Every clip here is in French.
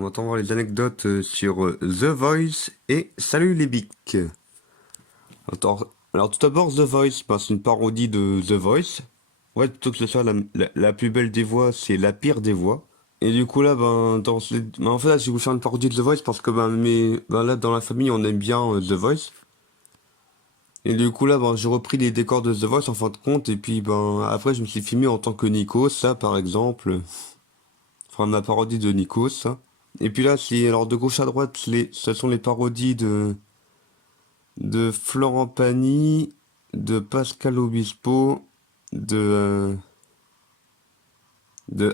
On va voir les anecdotes sur The Voice et Salut les bics. Alors tout d'abord, The Voice, c'est une parodie de The Voice. Ouais, plutôt que ce soit la plus belle des voix, c'est la pire des voix. Et du coup là, en fait là, je vais vous faire une parodie de The Voice parce que là dans la famille on aime bien The Voice. Et du coup là, j'ai repris les décors de The Voice en fin de compte et puis après je me suis filmé en tant que Nico, ça par exemple, enfin ma parodie de Nico, ça. Et puis là, c'est alors de gauche à droite, ce sont les parodies de Florent Pagny, de Pascal Obispo, de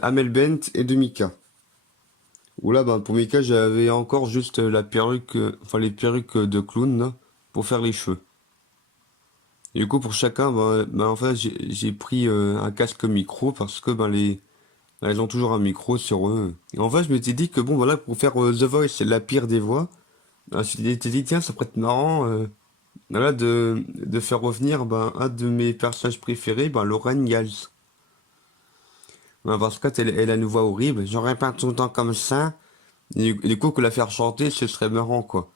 Amel Bent et de Mika. Où là, pour Mika, j'avais encore juste la perruque, enfin les perruques de clown là, pour faire les cheveux. Et du coup, pour chacun, en fait, j'ai pris un casque micro parce que ils ont toujours un micro sur eux. Et en fait, je m'étais dit que bon, voilà, pour faire The Voice, c'est la pire des voix. Je m'étais dit, tiens, ça pourrait être marrant. Voilà, de faire revenir un de mes personnages préférés, Lauren Gals. Parce que elle a une voix horrible, j'aurais pas tout le temps comme ça. Et du coup, que la faire chanter, ce serait marrant, quoi.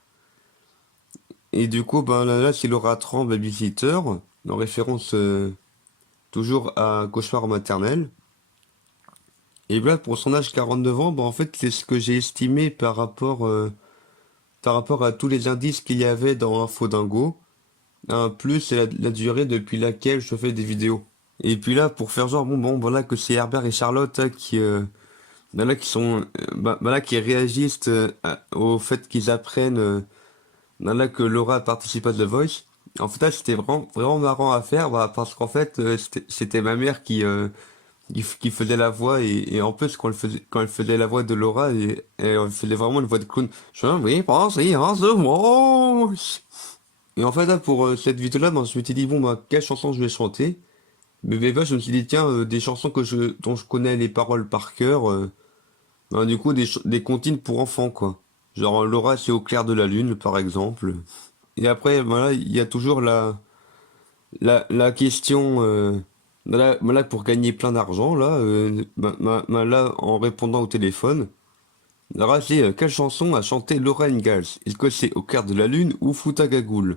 Et du coup, là c'est Laura Tran, Babysitter, en référence toujours à Cauchemar maternel. Et là, pour son âge 49 ans, en fait, c'est ce que j'ai estimé par rapport à tous les indices qu'il y avait dans Info Dingo. Un plus, c'est la durée depuis laquelle je fais des vidéos. Et puis là, pour faire genre, voilà, que c'est Herbert et Charlotte là, qui sont, là, qui réagissent au fait qu'ils apprennent, là, que Laura participe à The Voice. En fait, là, c'était vraiment, vraiment marrant à faire, parce qu'en fait, c'était ma mère qui faisait la voix, et en plus, quand elle faisait la voix de Laura, et elle faisait vraiment une voix de clown. Je oui, pensez à The Voice. Et en fait, là, pour cette vidéo-là, je m'étais dit, quelle chanson je vais chanter? Mais je me suis dit, tiens, des chansons dont je connais les paroles par cœur, du coup, des comptines pour enfants, quoi. Genre, Laura, c'est au clair de la lune, par exemple. Et après, voilà, il y a toujours la question, voilà, pour gagner plein d'argent, là, là, en répondant au téléphone. Laura, c'est quelle chanson a chanté Laura Ingalls? Est-ce que c'est au clair de la lune ou Foutagagoul?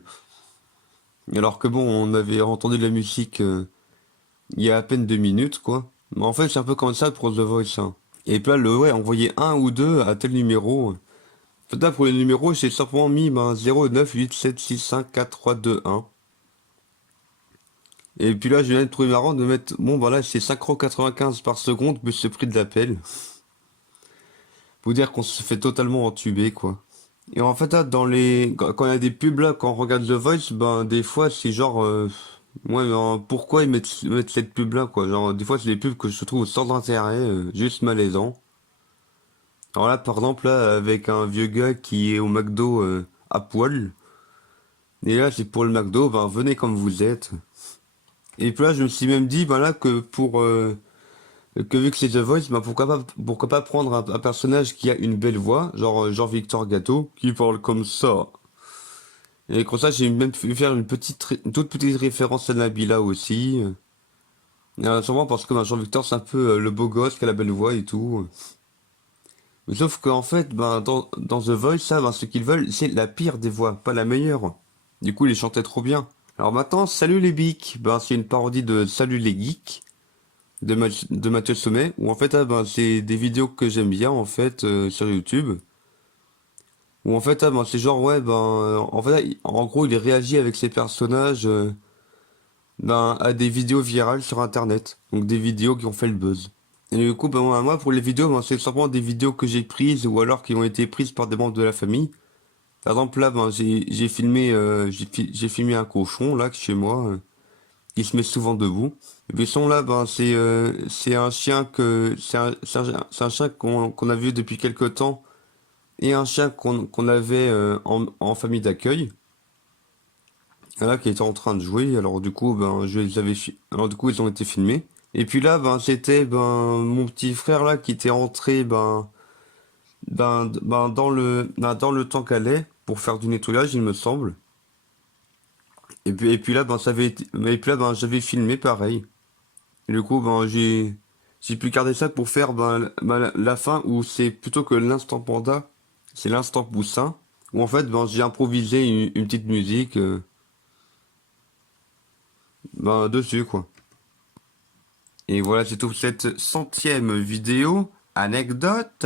Alors que bon, on avait entendu de la musique il y a à peine 2 minutes, quoi. Mais en fait, c'est un peu comme ça pour The Voice, hein. Et puis là, ouais, envoyer un ou deux à tel numéro. En fait, là, pour les numéros, j'ai simplement mis 0987654321. Et puis là, je viens de trouver marrant de mettre, voilà, c'est 5,95 € par seconde, plus ce prix de l'appel. Pour dire qu'on se fait totalement entuber, quoi. Et en fait, là, quand il y a des pubs, là, quand on regarde The Voice, des fois, c'est genre, ouais, pourquoi mettent cette pub-là, quoi. Genre, des fois, c'est des pubs que je trouve sans intérêt, juste malaisant. Alors là, par exemple, là, avec un vieux gars qui est au McDo à poil. Et là, c'est pour le McDo, venez comme vous êtes. Et puis là, je me suis même dit, là, que vu que c'est The Voice, pourquoi pas prendre un personnage qui a une belle voix, genre Jean-Victor Gâteau, qui parle comme ça. Et comme ça, j'ai même pu faire une toute petite référence à Nabila aussi. Sûrement parce que Jean-Victor, c'est un peu le beau gosse qui a la belle voix et tout. Mais sauf qu'en fait, dans The Voice, ça, ce qu'ils veulent, c'est la pire des voix, pas la meilleure. Du coup, ils chantaient trop bien. Alors maintenant, Salut les Bics, c'est une parodie de Salut les Geeks de Mathieu Sommet, où en fait, c'est des vidéos que j'aime bien en fait sur YouTube. Où en fait, c'est genre ouais, en fait, en gros, il réagit avec ses personnages à des vidéos virales sur Internet, donc des vidéos qui ont fait le buzz. Et du coup, moi, pour les vidéos, c'est simplement des vidéos que j'ai prises ou alors qui ont été prises par des membres de la famille. Par exemple, là, j'ai filmé un cochon, là, chez moi, qui se met souvent debout. Et puis, son là, c'est un chien c'est un chien qu'on a vu depuis quelque temps et un chien qu'on avait en famille d'accueil. Là, qui était en train de jouer. Alors, du coup, alors, du coup, ils ont été filmés. Et puis là, c'était, mon petit frère, là, qui était entré, dans le temps qu'allait pour faire du nettoyage, il me semble. Et puis là, ça avait été, et puis là, j'avais filmé pareil. Et du coup, j'ai pu garder ça pour faire la fin où c'est plutôt que l'instant panda, c'est l'instant poussin. Où en fait, j'ai improvisé une petite musique dessus, quoi. Et voilà, c'est tout pour cette 100e vidéo. Anecdote.